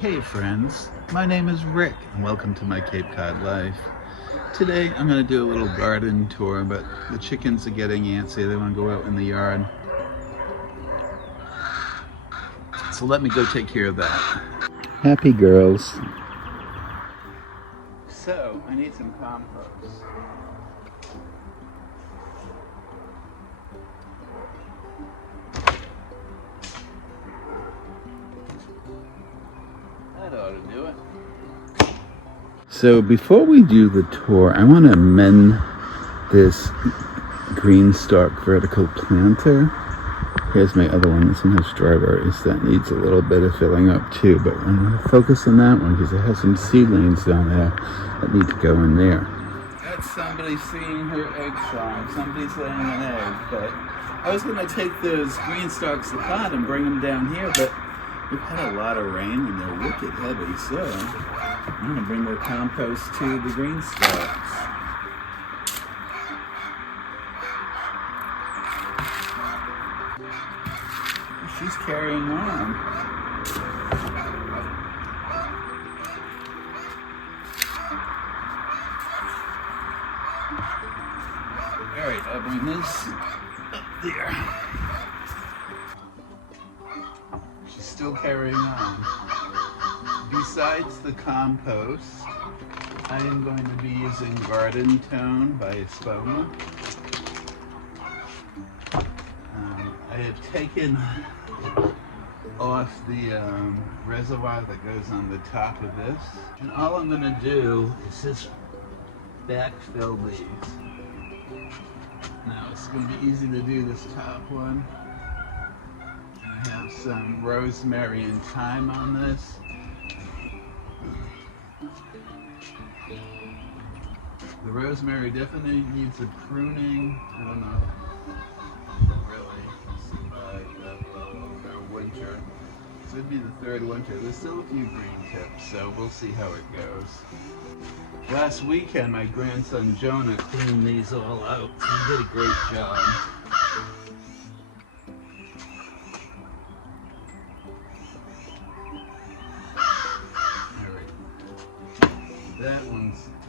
Hey friends, my name is Rick and welcome to my Cape Cod life. Today I'm going to do a little garden tour, but the chickens are getting antsy. They want to go out in the yard. So let me go take care of that. Happy girls. So I need some compost. That ought to do it. So before we do the tour, I want to amend this green stalk vertical planter. Here's my other one. This one has strawberries. That needs a little bit of filling up too, but I'm going to focus on that one because it has some seedlings down there that need to go in there. That's somebody seeing her egg song. Somebody's laying an egg, but I was going to take those green stalks apart and bring them down here, but we've had a lot of rain and they're wicked heavy, so I'm going to bring the compost to the green stalks. She's carrying on. Alright, I'll bring this up there. She's still carrying on. Besides the compost, I am going to be using Garden Tone by Espoma. I have taken off the reservoir that goes on the top of this, and all I'm going to do is just backfill these. Now it's going to be easy to do this top one. I have some rosemary and thyme on this. The rosemary definitely needs a pruning. I don't know. Winter. This would be the third winter. There's still a few green tips, so we'll see how it goes. Last weekend, my grandson Jonah cleaned these all out. He did a great job.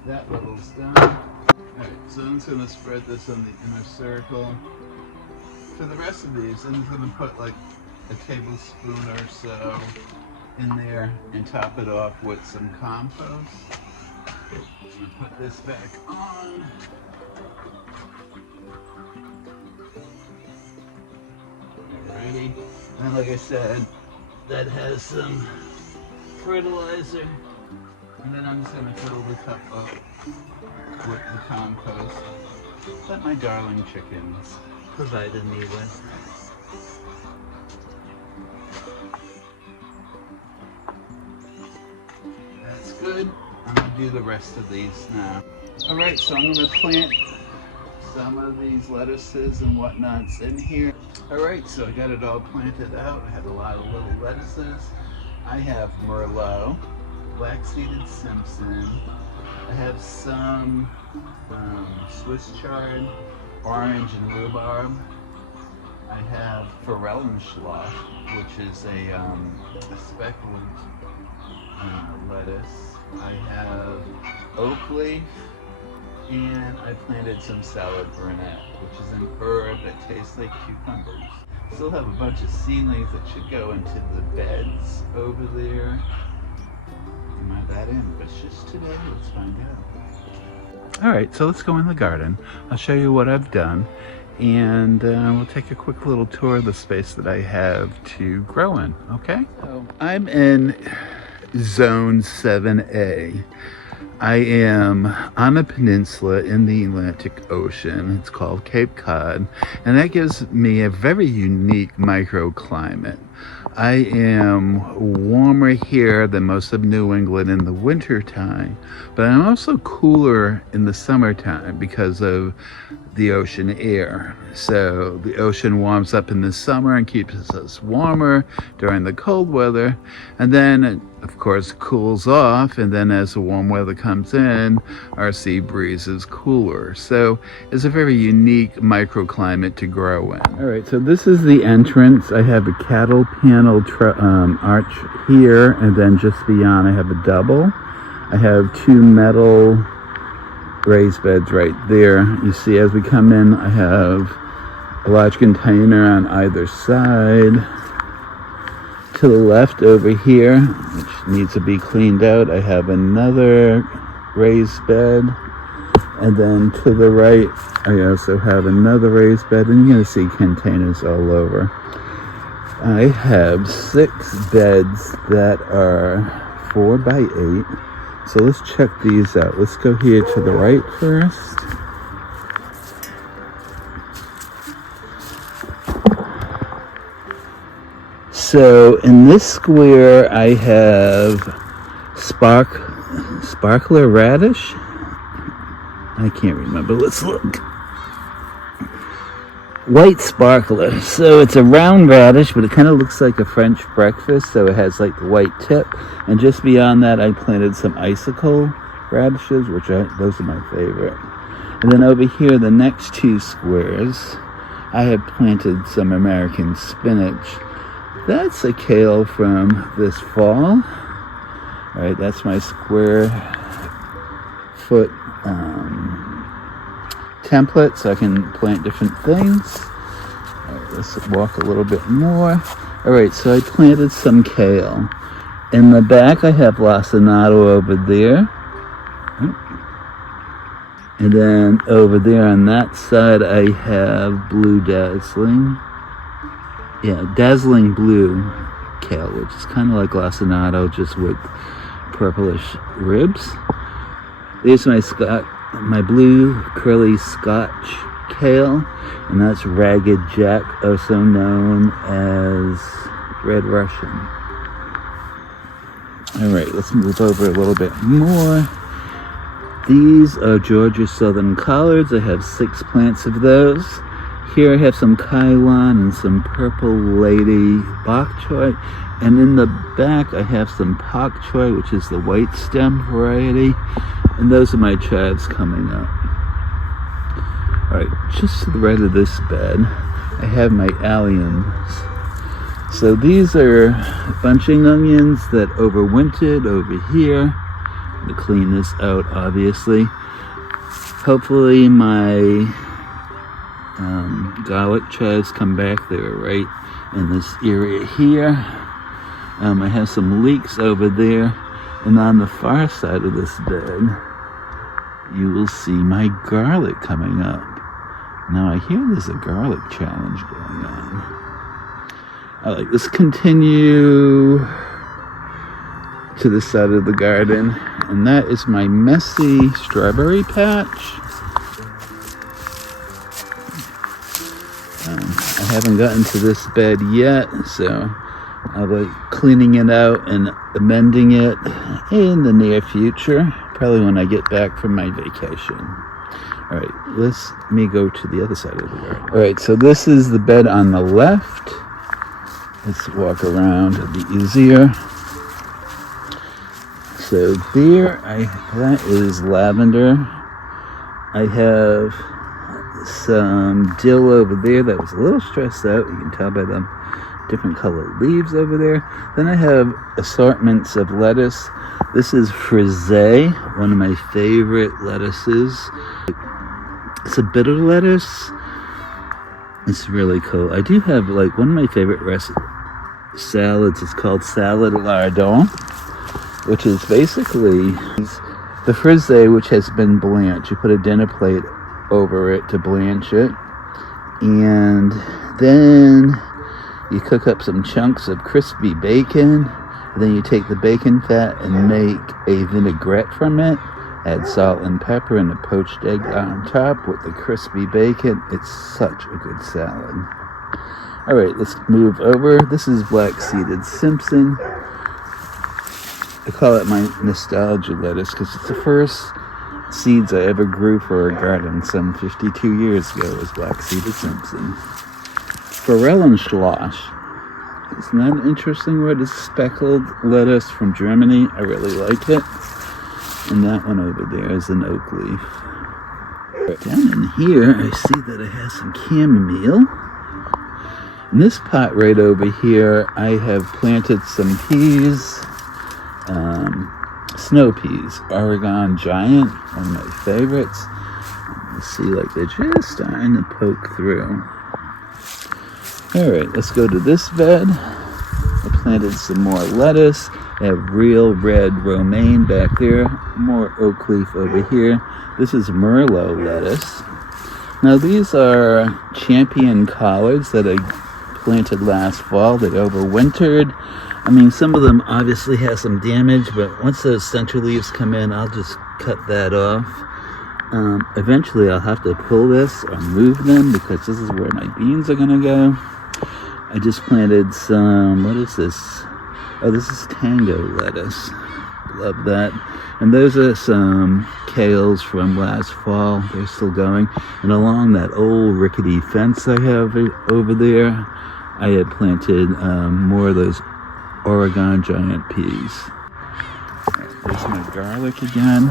That level's done. Alright, so I'm just going to spread this on the inner circle. For the rest of these, I'm just going to put like a tablespoon or so in there and top it off with some compost. I'm going to put this back on. Alrighty. And like I said, that has some fertilizer. And then I'm just going to fill the cup up with the compost that my darling chickens provided me with. That's good. I'm going to do the rest of these now. Alright, so I'm going to plant some of these lettuces and whatnots in here. Alright, so I got it all planted out. I had a lot of little lettuces. I have Merlot, black-seeded Simpson. I have some Swiss chard, orange and rhubarb. I have Forellenschlaf, which is a speckled lettuce. I have oak leaf, and I planted some Salad Lardon, which is an herb that tastes like cucumbers. Still have a bunch of seedlings that should go into the beds over there. Am I that ambitious today? Let's find out. Alright, so let's go in the garden. I'll show you what I've done, and we'll take a quick little tour of the space that I have to grow in, okay? So I'm in Zone 7A. I am on a peninsula in the Atlantic Ocean. It's called Cape Cod, and that gives me a very unique microclimate. I am warmer here than most of New England in the winter time, but I'm also cooler in the summertime because of the ocean air. So the ocean warms up in the summer and keeps us warmer during the cold weather, and then of course, cools off, and then as the warm weather comes in, our sea breeze is cooler. So it's a very unique microclimate to grow in. All right, so this is the entrance. I have a cattle panel arch here, and then just beyond I have a double. I have two metal raised beds right there. You see, as we come in, I have a large container on either side. To the left over here, which needs to be cleaned out, I have another raised bed. And then to the right, I also have another raised bed, and you're going to see containers all over. I have 6 beds that are 4 by 8. So let's check these out. Let's go here to the right first. So in this square, I have sparkler radish. I can't remember. Let's look. White sparkler. So it's a round radish, but it kind of looks like a French breakfast. So it has like the white tip. And just beyond that, I planted some icicle radishes, those are my favorite. And then over here, the next 2 squares, I have planted some American spinach. That's a kale from this fall. All right, that's my square foot template, so I can plant different things. All right, let's walk a little bit more. All right, so I planted some kale. In the back, I have lacinato over there. And then over there on that side, I have blue dazzling. Yeah, dazzling blue kale, which is kind of like lacinato, just with purplish ribs. There's my blue curly Scotch kale, and that's Ragged Jack, also known as Red Russian. All right, let's move over a little bit more. These are Georgia Southern Collards. I have 6 plants of those. Here I have some Kylon and some Purple Lady bok choy. And in the back I have some pak choy, which is the white stem variety. And those are my chives coming up. Alright, just to the right of this bed, I have my alliums. So these are bunching onions that overwintered over here. I'm going to clean this out, obviously. Hopefully my garlic chives come back. They're right in this area here. I have some leeks over there, and on the far side of this bed you will see my garlic coming up. Now I hear there's a garlic challenge going on. Alright, let's continue to the side of the garden, and that is my messy strawberry patch. I haven't gotten to this bed yet, so I'll be cleaning it out and amending it in the near future, probably when I get back from my vacation. Alright, let me go to the other side of the garden. Alright, so this is the bed on the left. Let's walk around, it'll be easier. So there, that is lavender. I have some dill over there that was a little stressed out. You can tell by the different colored leaves over there. Then I have assortments of lettuce. This is frisee, one of my favorite lettuces. It's a bitter lettuce. It's really cool. I do have like one of my favorite salads. It's called Salad Lardon, which is basically the frisee, which has been blanched. You put a dinner plate over it to blanch it, and then you cook up some chunks of crispy bacon, and then you take the bacon fat and make a vinaigrette from it, add salt and pepper and a poached egg on top with the crispy bacon. It's such a good salad. Alright, let's move over. This is black-seeded Simpson. I call it my nostalgia lettuce because it's the first seeds I ever grew for a garden some 52 years ago was black-seeded Simpson. Forel and schloss. Isn't that an interesting word? It's speckled lettuce from Germany. I really like it. And that one over there is an oak leaf. Down in here, I see that it has some chamomile. In this pot right over here, I have planted some peas, snow peas, Oregon Giant, one of my favorites. You see, like they're just starting to poke through. All right, let's go to this bed. I planted some more lettuce. I have real red romaine back there, more oak leaf over here. This is Merlot lettuce. Now these are champion collards that I planted last fall. They overwintered. I mean, some of them obviously have some damage, but once those center leaves come in, I'll just cut that off. Eventually I'll have to pull this or move them because this is where my beans are gonna go. I just planted some, what is this? Oh, this is tango lettuce. Love that. And those are some kales from last fall. They're still going. And along that old rickety fence I have over there, I had planted more of those Oregon Giant peas. There's my garlic again.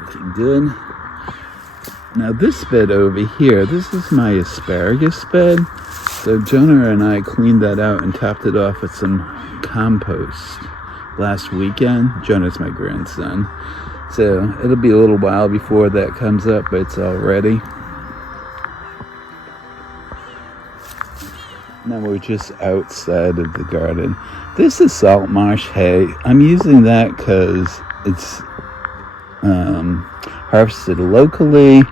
Looking good. Now this bed over here, this is my asparagus bed. So Jonah and I cleaned that out and topped it off with some compost last weekend. Jonah's my grandson. So it'll be a little while before that comes up, but it's all ready. Now we're just outside of the garden. This is salt marsh hay. I'm using that because it's harvested locally.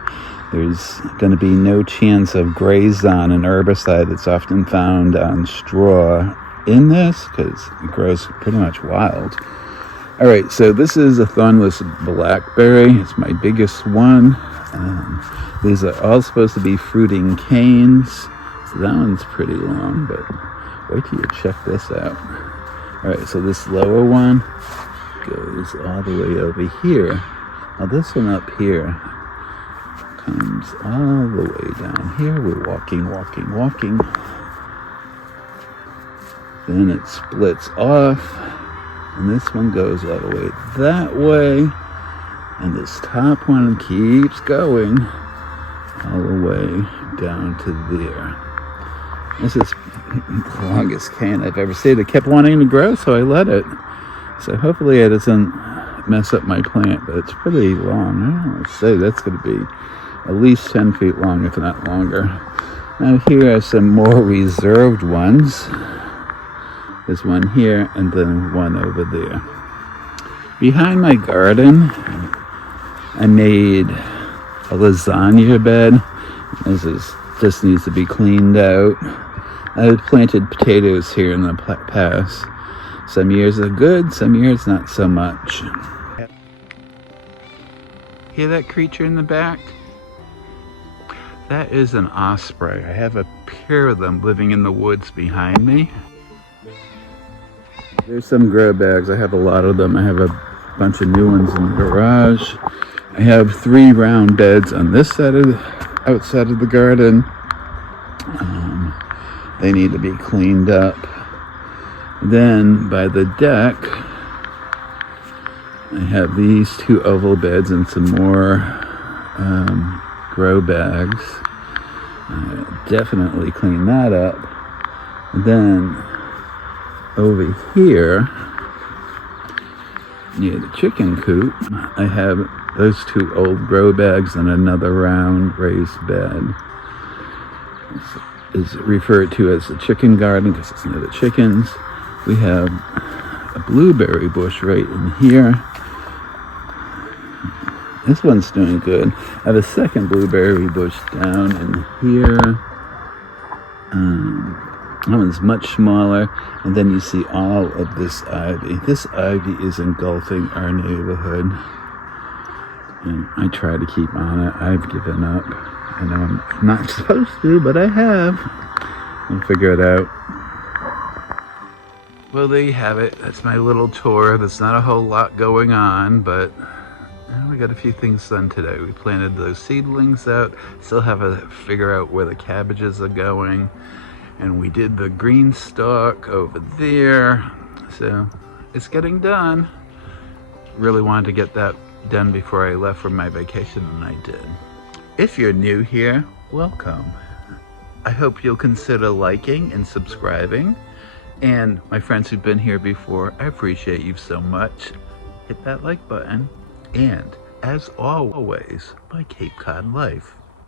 There's going to be no chance of grazon, an herbicide that's often found on straw, in this because it grows pretty much wild. All right, so this is a thornless blackberry. It's my biggest one. These are all supposed to be fruiting canes. So that one's pretty long, but wait till you check this out. All right, so this lower one goes all the way over here. Now this one up here comes all the way down here. We're walking. Then it splits off, and this one goes all the way that way, and this top one keeps going all the way down to there. This is the longest cane I've ever seen. It kept wanting to grow, so I let it. So hopefully it doesn't mess up my plant, but it's pretty long. I don't want to say that's going to be at least 10 feet long, if not longer. Now here are some more reserved ones. There's one here and then one over there. Behind my garden, I made a lasagna bed. This needs to be cleaned out. I had planted potatoes here in the past. Some years are good, some years not so much. Hear that creature in the back? That is an osprey. I have a pair of them living in the woods behind me. There's some grow bags. I have a lot of them. I have a bunch of new ones in the garage. I have 3 round beds on this side of outside of the garden. They need to be cleaned up. Then by the deck, I have these 2 oval beds and some more grow bags. Definitely clean that up. And then over here, near the chicken coop, I have those 2 old grow bags and another round raised bed. This is referred to as the chicken garden because it's near the chickens. We have a blueberry bush right in here. This one's doing good. I have a second blueberry bush down in here. That one's much smaller. And then you see all of this ivy. This ivy is engulfing our neighborhood. And I try to keep on it. I've given up. I know I'm not supposed to, but I have. I'll figure it out. Well, there you have it. That's my little tour. There's not a whole lot going on, but we got a few things done today. We planted those seedlings out. Still have to figure out where the cabbages are going. And we did the green stalk over there. So it's getting done. Really wanted to get that done before I left for my vacation, and I did. If you're new here, welcome. I hope you'll consider liking and subscribing. And my friends who've been here before, I appreciate you so much. Hit that like button. And as always, by Cape Cod Life.